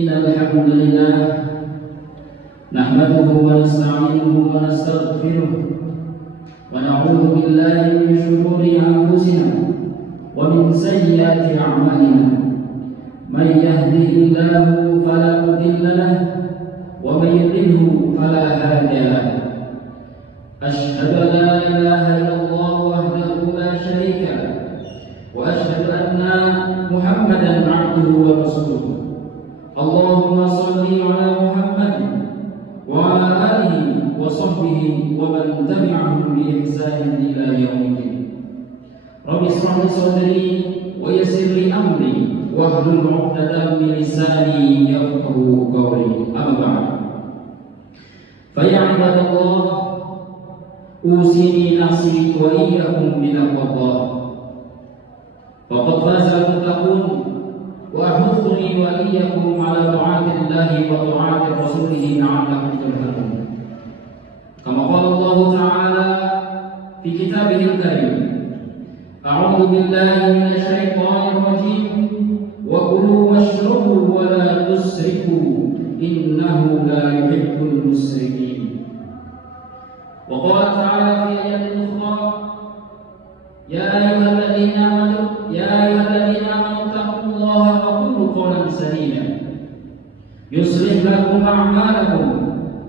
Innal hamdalillah nahmaduhu wa nasta'inuhu wa nastaghfiruh wa na'udzu billahi min shururi anfusina wa min sayyiati a'malina. May yahdihillahu fala mudilla lahu wa may yudlilhu fala hadiya lahu. Asyhadu an la ilaha illallah wahdahu la syarika lahu wa asyhadu anna Muhammadan 'abduhu wa rasuluh. Allahumma shalli ala Muhammad wa ala alihi wa sahbihi wa man tabi'ahum bi ihsanin ila yaumil. Rabbi shrah li sadri wa yassir li amri wahlul 'uqdatam min lisani yafqahu qawli. Amma ba'd. Fa ya ibadallah, usini nafsi wa iyyakum bi taqwallah. Faqad faza al-muttaqun wa ahudhuni wa iyyakum ala ta'atillahi wa ta'ati rasulih la'allakum turhamun. Kama qala Allah Ta'ala fi kitabihil karim, a'udzu billahi minasy syaithanir rajim wa kulu washrabu wa la tusrifu innahu la yuhibbul musrifin. Wa qala ta'ala fi ayatin ukhra, ya ayyuhalladzina amanu taqullaha wa qulu qawlan sadida yuslih lakum a'malakum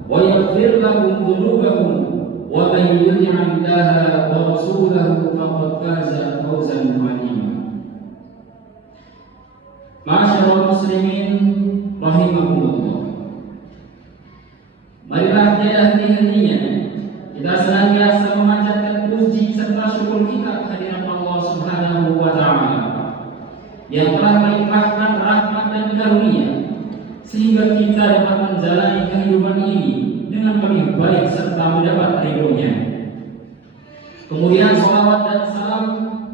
wa yaghfir lakum dhunubakum wa man yuti'illaha wa rasulahu faqad faza fawzan 'azima. Ma'asyiral muslimin rahimakumullah. Marilah tiada henti-hentinya kita senantiasa memanjatkan puji serta syukur kita kehadirat Allah Subhanahu wa Ta'ala yang telah melimpahkan rahmat dan karunia sehingga kita dapat menjalani kehidupan ini dengan lebih baik serta mendapat ridho-Nya. Kemudian salawat dan salam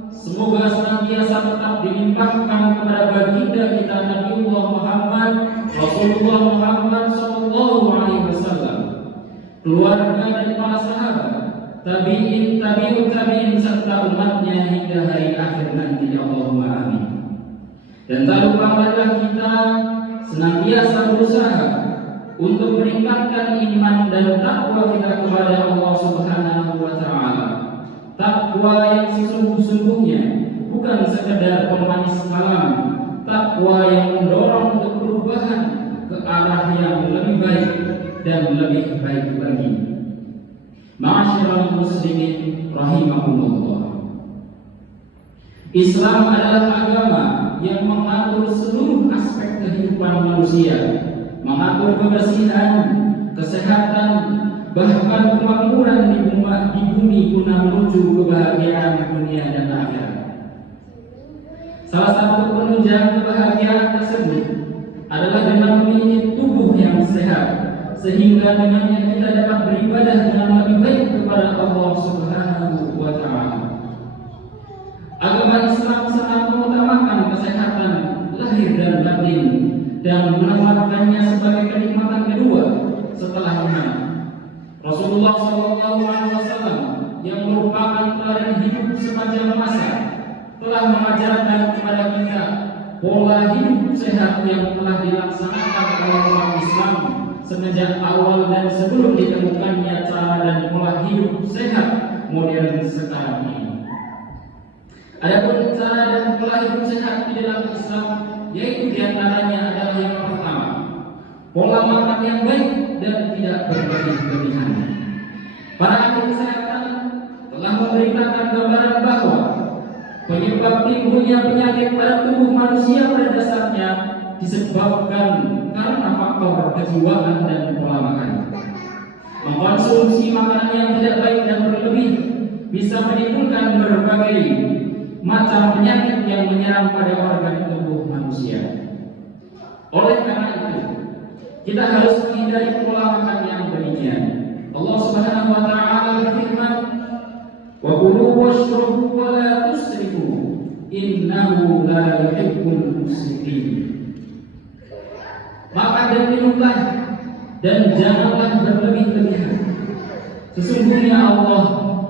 semoga senantiasa tetap dilimpahkan kepada baginda kita Nabiullah Muhammad Rasulullah Muhammad sallallahu alaihi wasallam, keluarga dan para sahabat, tabi'in, tabi'ut tabi'in serta umatnya hingga hari akhir nanti. Allahumma amin. Dan tak lupa marilah kita senantiasa berusaha untuk meningkatkan iman dan takwa kita kepada Allah Subhanahu wa Ta'ala. Takwa yang sesungguh-sungguhnya, bukan sekedar pemanis kalam, takwa yang mendorong untuk perubahan ke arah yang lebih baik dan lebih baik lagi. Ma'asyiral muslimin rahimakumullah. Islam adalah agama yang mengatur seluruh aspek kehidupan manusia, mengatur kebersihan, kesehatan, bahkan kemakmuran di bumi guna menuju kebahagiaan dunia dan akhirat. Salah satu penunjang kebahagiaan tersebut adalah dengan memiliki tubuh yang sehat, sehingga dengannya kita dapat beribadah dengan lebih baik kepada Allah Subhanahu wa Ta'ala. Agama Islam sangat mengutamakan kesehatan lahir dan batin dan menempatkannya sebagai kenikmatan kedua setelah iman. Rasulullah SAW yang merupakan teladan hidup sepanjang masa telah mengajarkan kepada kita pola hidup sehat yang telah dilaksanakan oleh umat Islam semenjak awal dan sebelum ditemukannya cara dan pola hidup sehat modern sekarang ini. Adapun cara dan pola hidup sehat di dalam Islam, yaitu diantaranya adalah yang pertama, pola makan yang baik dan tidak berlebih-lebihan. Para ahli kesehatan telah memberitakan gambaran bahwa penyebab timbulnya penyakit pada tubuh manusia pada dasarnya disebabkan karena faktor kejiwaan dan pola makan. Mengkonsumsi makanan yang tidak baik dan berlebih bisa menimbulkan berbagai macam penyakit yang menyerang pada organ tubuh manusia. Oleh karena itu, kita harus menghindari pola makan yang demikian. Allah Subhanahu wa Ta'ala berfirman, "Wa kulu washrabu wa la tusrifu, innahu la yuhibbul musrifin." Makan dan minumlah dan janganlah berlebih-lebihan. Sesungguhnya Allah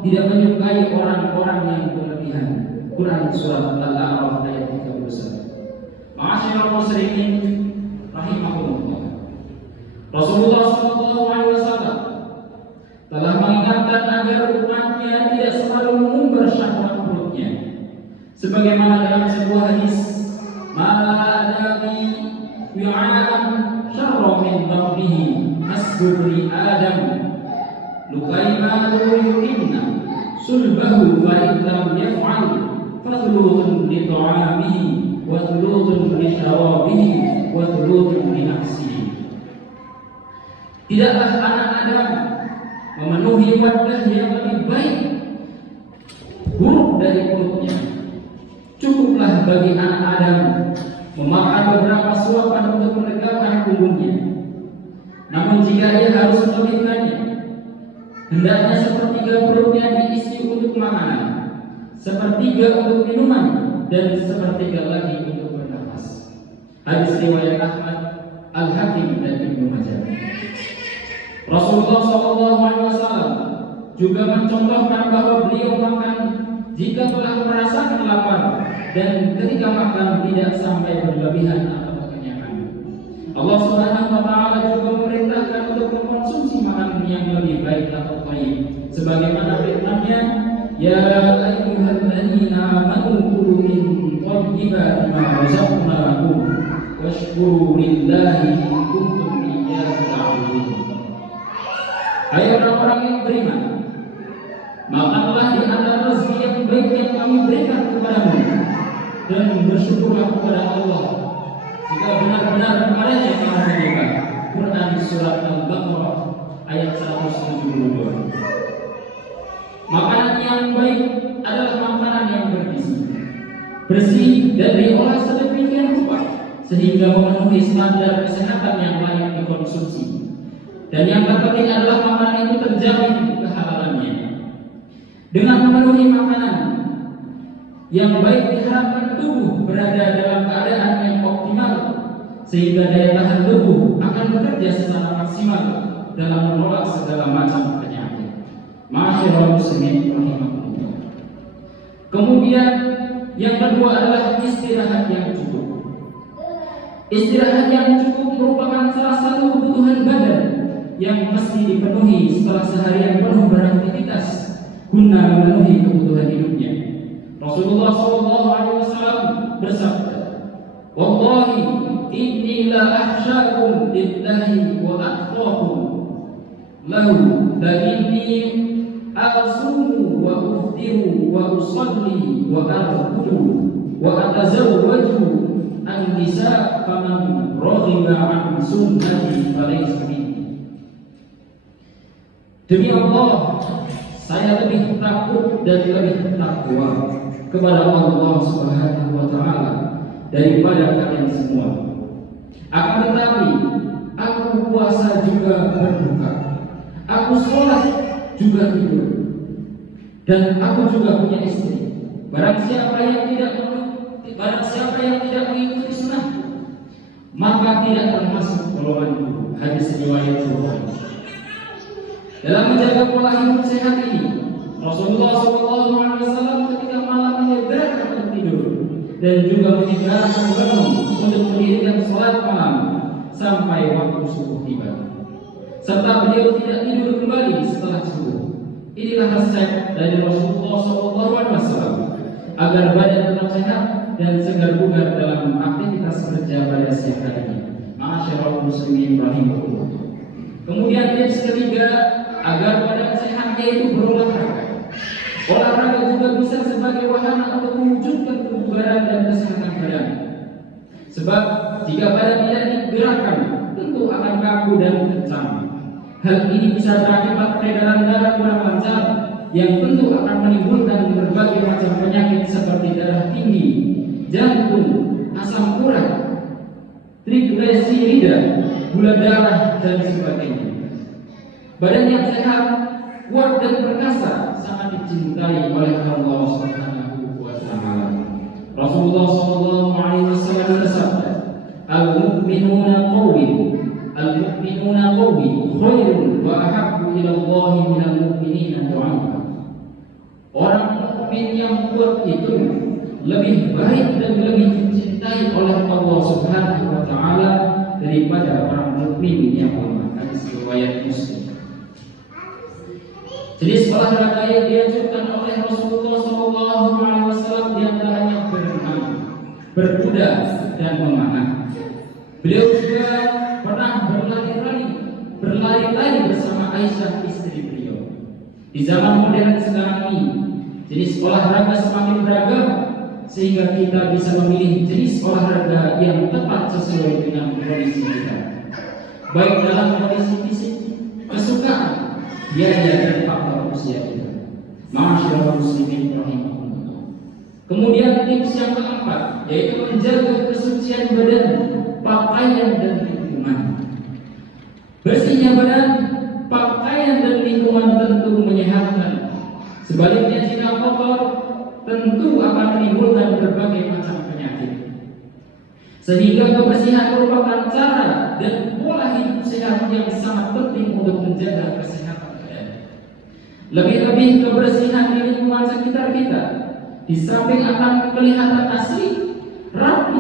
tidak menyukai orang-orang yang berlebihan. Quran Surat Al-A'raf ayat 31. Ma'asyiral muslimin rahimahullah. Rasulullah SAW telah mengingatkan agar umatnya tidak selalu mengumbar syahwat perutnya, sebagaimana dalam sebuah hadis, "Ma'adami wi'an syarra min batnihi asburi Adam lukaima yuqimna sulbahu fa illam yaf'al fadlutun li ta'amihi wa thulutun li syarabihi wa thulutun li nafsihi." Tidaklah anak Adam memenuhi wadah yang lebih baik buruk dari perutnya. Cukuplah bagi anak Adam memakan beberapa suapan untuk menegakkan punggungnya. Namun jika ia harus melebihkannya, hendaknya sepertiga perutnya diisi untuk makanan, sepertiga untuk minuman, dan sepertiga lagi untuk bernafas. Hadis riwayat Ahmad, Al-Hakim, dan Ibnu Majah. Rasulullah SAW juga mencontohkan bahwa beliau makan jika telah merasakan lapar dan ketika makan tidak sampai berlebihan atau kekenyangan. Allah Subhanahu wa Ta'ala juga memerintahkan untuk mengkonsumsi makanan yang lebih baik atau thayyib, sebagaimana firman-Nya, "Ya ayyuhalladzina amanu kulu min thayyibati ma razaqnakum washkuru lillahi in kuntum iyyahu ta'budun." Hai orang-orang yang beriman, makanlah di antara rezeki yang baik yang kami berikan kepadamu, dan bersyukurlah kepada Allah jika benar-benar kepadanya kamu menyembah. Quran surat Al-Baqarah ayat 172. Makanan yang baik adalah makanan yang bergizi, bersih, dan diolah sedemikian rupa sehingga memenuhi standar kesehatan yang layak dikonsumsi. Dan yang terpenting adalah makanan itu terjamin kehalalannya. Dengan memenuhi makanan yang baik diharapkan tubuh berada dalam keadaan yang optimal, sehingga daya tahan tubuh akan bekerja secara maksimal dalam menolak segala macam penyakit. Ma'asyiral muslimin rahimakumullah. Kemudian yang kedua adalah istirahat yang cukup. Istirahat yang cukup merupakan salah satu kebutuhan badan yang mesti dipenuhi setelah seharian penuh beraktivitas guna memenuhi kebutuhan hidupnya. Rasulullah SAW bersabda, "Wallahi inni la akhsyakum lillahi wa atqakum lahu, fa inni asumu wa uftiru wa usalli wa arqudu wa atazawwaju an-nisa faman raghiba an sunnati falaysa minni." Demi Allah, saya lebih takut dan lebih takwa kepada Allah Subhanahu wa Ta'ala daripada kalian semua. Akan tetapi, aku puasa juga berbuka, aku sholat juga tidur, dan aku juga punya istri. Barang siapa yang tidak mengikuti sunnahku, maka tidak termasuk golonganku. Hadis riwayat Bukhari. Dalam menjaga pola hidup sehat ini, Rasulullah SAW ketika malam menyegerakan untuk tidur dan juga menyegerakan bangun untuk mendirikan sholat malam sampai waktu subuh tiba, serta beliau tidak tidur kembali setelah subuh. Inilah resep dari Rasulullah SAW agar badan tetap sehat dan segar bugar dalam aktivitas kerja pada siang harinya. Ma'asyiral muslimin rahimakumullah. Kemudian tips ketiga, agar badan sehat yaitu berolahraga. Olahraga juga bisa sebagai wahana untuk mewujudkan kebugaran dan kesehatan badan. Sebab jika badan tidak digerakkan, tentu akan kaku dan kencang. Hal ini bisa berakibat peredaran darah kurang lancar, yang tentu akan menimbulkan berbagai macam penyakit seperti darah tinggi, jantung, asam urat, trigliserida, gula darah, dan sebagainya. Badan yang sehat, kuat dan perkasa sangat dicintai oleh Allah Subhanahu wa Ta'ala. Rasulullah SAW bersabda, "Al-mu'minuna qawwi khairun wa ahabbu ila Allah minal mu'minina du'a." Orang mukmin yang kuat itu lebih baik dan lebih dicintai oleh Allah Subhanahu wa Ta'ala daripada orang mukmin yang lemah. Hadis riwayat Muslim. Jenis olahraga yang dianjurkan oleh Rasulullah SAW diantaranya berenang, berkuda, dan memanah. Beliau juga pernah berlari-lari bersama Aisyah istri beliau. Di zaman modern sekarang ini, jenis olahraga semakin beragam sehingga kita bisa memilih jenis olahraga yang tepat sesuai dengan kondisi kita, baik dalam kondisi fisik, kesukaan, biaya, dan faktor usia kita. Masyaallah muslimin rahimahullah. Kemudian tips yang keempat yaitu menjaga kesucian badan, pakaian, dan lingkungan. Bersihnya badan, pakaian, dan lingkungan tentu menyehatkan. Sebaliknya jika kotor, tentu akan menimbulkan berbagai macam penyakit. Sehingga kebersihan merupakan cara dan pola hidup sehat yang sangat penting untuk menjaga kesehatan badan. Lebih-lebih kebersihan di lingkungan sekitar kita, di samping akan kelihatan asri, rapi,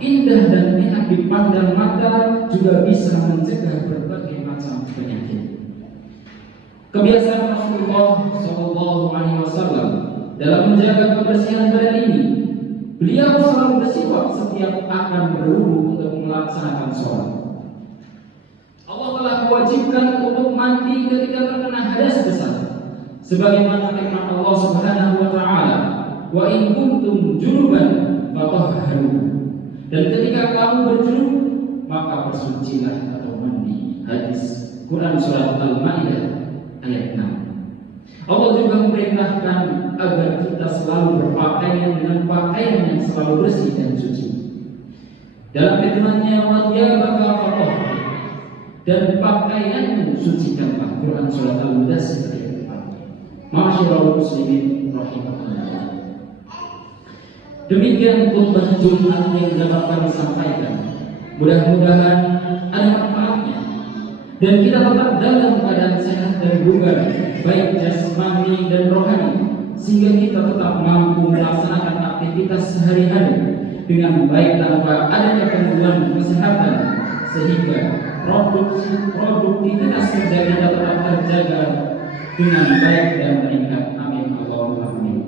indah, dan enak dipandang mata, juga bisa mencegah berbagai macam penyakit. Kebiasaan Rasulullah SAW dalam menjaga kebersihan badan ini, beliau selalu bersiwak setiap akan berwudu untuk melaksanakan sholat. Allah telah mewajibkan untuk mandi ketika terkena hadas besar, sebagaimana firman Allah Subhanahu wa taala, "Wa in kuntum junuban fatahharu." Dan ketika kamu berjunub, maka bersucilah atau mandi. Hadis Quran surat Al-Maidah ayat 6. Allah juga memerintahkan agar kita selalu berpakaian dengan pakaian yang selalu bersih dan suci. Dalam firman-Nya, "Wa thiyabaka fatahhir," dan pakaianmu sucikanlah. Quran surat Al-Mudaththir ayat 4. Masyaallah muslimin rahimahullah. Demikian khutbah Jumat yang dapat kami sampaikan. Mudah-mudahan ada manfaatnya dan kita tetap dalam keadaan sehat dan bugar, baik jasmani dan rohani, sehingga kita tetap mampu melaksanakan aktivitas sehari-hari dengan baik tanpa adanya gangguan kesehatan, sehingga produktivitas kerja kita tetap terjaga dengan baik dan meningkat. Amin Allahumma amin.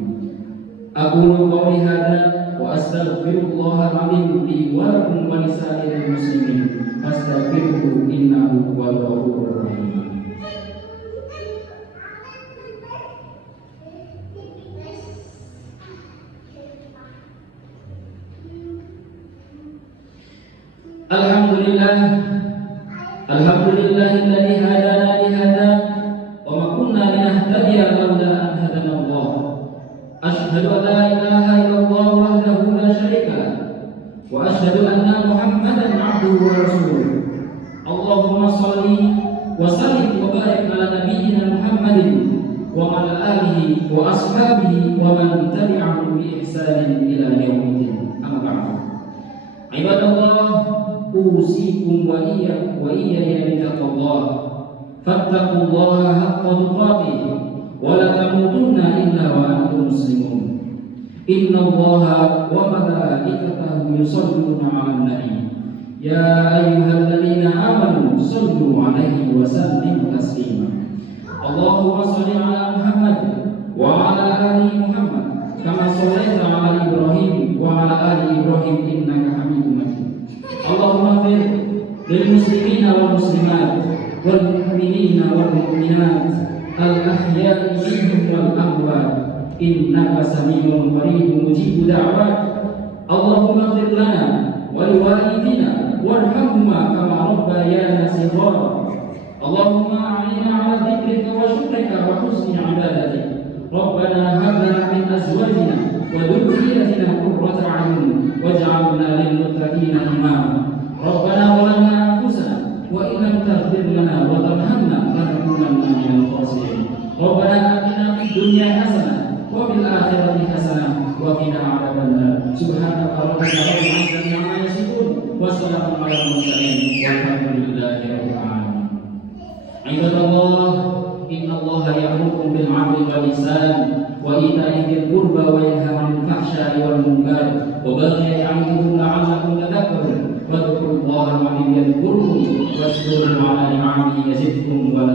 Aqulu qawli hadza wa astaghfirullahal azim li wa lakum wa lisa'iril muslimin fastaghfiruhu innahu huwal ghafurur rahim. Alhamdulillahilladzi hadana li hadza wa ma kunna linahtadiya laula an hadana Allah. Asyhadu an la ilaha illallah wahdahu la syarika lah wa asyhadu anna Muhammadan 'abduhu wa rasuluh. Allahumma shalli wa sallim wa barik ala nabiyyina Muhammadin wa ala alihi wa ashabihi wa man tabi'ahum bi ihsanin ila yaumiddin. Amma ba'du. Ibadallah, usikum wa iyaya bitaqwallah. Fattaqullaha haqqa tuqatih wa la tamutunna illa wa antum muslimun. Innallaha wa malaikatahu yusholluna 'alan nabi. Ya ayyuhalladzina amanu shallu 'alaihi wa sallimu taslima. Allahumma shalli 'ala Muhammad wa 'ala ali Muhammad kama shallaita 'ala Ibrahim wa 'ala ali Ibrahim innaka Hamidum Majid. Allahumma fir lil muslimina wal muslimat wal mu'minina wal mu'minat al ahya'i minhum wal amwat innaka sami'un qaribun mujibud da'wat. Allahumma fir lana wa liwalidina warhamhuma kama rabbayana shighara. Allahumma a'inna 'ala dhikrika wa syukrika wa husni 'ibadatik. Rabbana hab lana min azwajina wa dhurriyyatina qurrata 'ayun waj'alna lil muttaqina imama. Rabbana zalamna anfusana wa in lam taghfir lana wa tarhamna lanakunanna minal khasirin. Rabbana atina fid dunya hasanah wa fil akhirati hasanah wa qina adzabannar. Subhanaka rabbana rabbil izzati amma yasifun wa salamun alal mursalin walhamdulillahi rabbil alamin. Ibadallah, innallaha ya'murukum bil 'adli wal ihsan wa ita'i dzil qurba wa yanha 'anil fahsya'i wal munkar wa baghi ya'idukum la'allakum tadhakkarun. fadhkurullaha al-'azim yadhkurkum washkuruhu 'ala ni'amihi yazidkum wa la